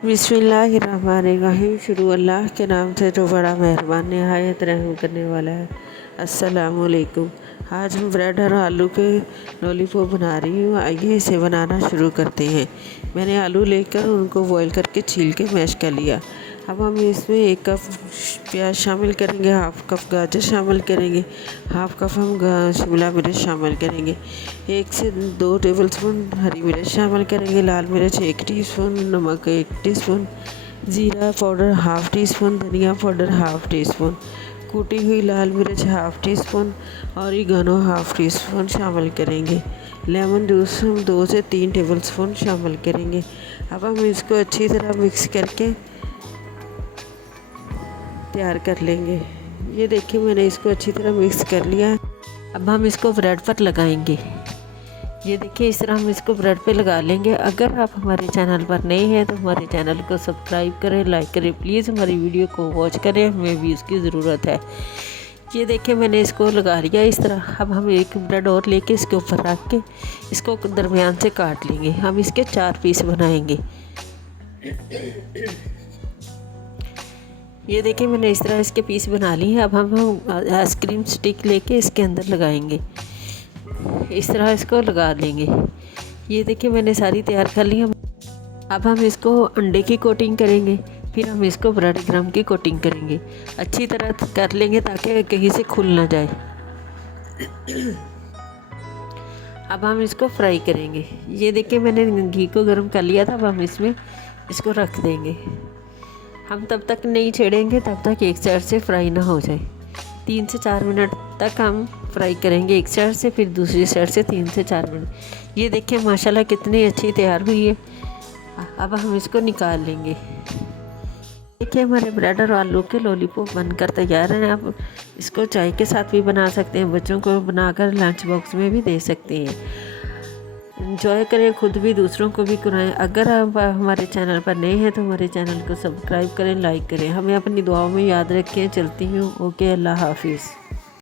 बिस्मिल्लाहिर्रहमानिर्रहीम। शुरू अल्लाह के नाम से जो बड़ा मेहरबान नहायत रहम करने वाला है। अस्सलामुअलैकुम। आज हम ब्रेड और आलू के लॉलीपॉप बना रही हूँ। आइए इसे बनाना शुरू करते हैं। मैंने आलू लेकर उनको बॉईल करके छील के मैश कर लिया। अब हम इसमें 1 कप प्याज शामिल करेंगे, हाफ़ कप गाजर शामिल करेंगे, हाफ़ कप हम शिमला मिर्च शामिल करेंगे, 1 से 2 टेबलस्पून हरी मिर्च शामिल करेंगे, लाल मिर्च 1 टीस्पून, नमक 1 टीस्पून, ज़ीरा पाउडर हाफ़ टीस्पून, धनिया पाउडर हाफ़ टीस्पून, कूटी हुई लाल मिर्च half teaspoon, oregano half teaspoon शामिल करेंगे। लेमन जूस हम 2 से 3 टेबलस्पून शामिल करेंगे। अब हम इसको अच्छी तरह मिक्स करके तैयार कर लेंगे। ये देखिए मैंने इसको अच्छी तरह मिक्स कर लिया। अब हम इसको ब्रेड पर लगाएंगे। ये देखिए इस तरह हम इसको ब्रेड पे लगा लेंगे। अगर आप हमारे चैनल पर नए हैं तो हमारे चैनल को सब्सक्राइब करें, लाइक करें, प्लीज़ हमारी वीडियो को वॉच करें, हमें भी उसकी ज़रूरत है। ये देखिए मैंने इसको लगा लिया इस तरह। अब हम एक ब्रेड और लेके इसके ऊपर रख के इसको दरमियान से काट लेंगे। हम इसके 4 पीस बनाएंगे। ये देखिए मैंने इस तरह इसके पीस बना लिए हैं। अब हम आइसक्रीम स्टिक लेके इसके अंदर लगाएंगे। इस तरह इसको लगा लेंगे। ये देखिए मैंने सारी तैयार कर ली। अब हम इसको अंडे की कोटिंग करेंगे, फिर हम इसको ब्रेड क्रम्ब की कोटिंग करेंगे। अच्छी तरह कर लेंगे ताकि कहीं से खुल ना जाए। अब हम इसको फ्राई करेंगे। ये देखिए मैंने घी को गर्म कर लिया था। अब हम इसमें इसको रख देंगे। हम तब तक नहीं छेड़ेंगे तब तक एक साइड से फ्राई ना हो जाए। 3 से 4 मिनट तक हम फ्राई करेंगे एक साइड से, फिर दूसरी साइड से 3 से 4 मिनट। ये देखिए माशाल्लाह कितनी अच्छी तैयार हुई है। अब हम इसको निकाल लेंगे। देखिए हमारे ब्रेड और आलू के लॉलीपॉप बनकर तैयार हैं। आप इसको चाय के साथ भी बना सकते हैं, बच्चों को बनाकर लंच बॉक्स में भी दे सकते हैं। एंजॉय करें, खुद भी दूसरों को भी कराएं। अगर आप हमारे चैनल पर नए हैं तो हमारे चैनल को सब्सक्राइब करें, लाइक करें। हमें अपनी दुआओं में याद रखें। चलती हूँ। ओके, अल्लाह हाफिज़।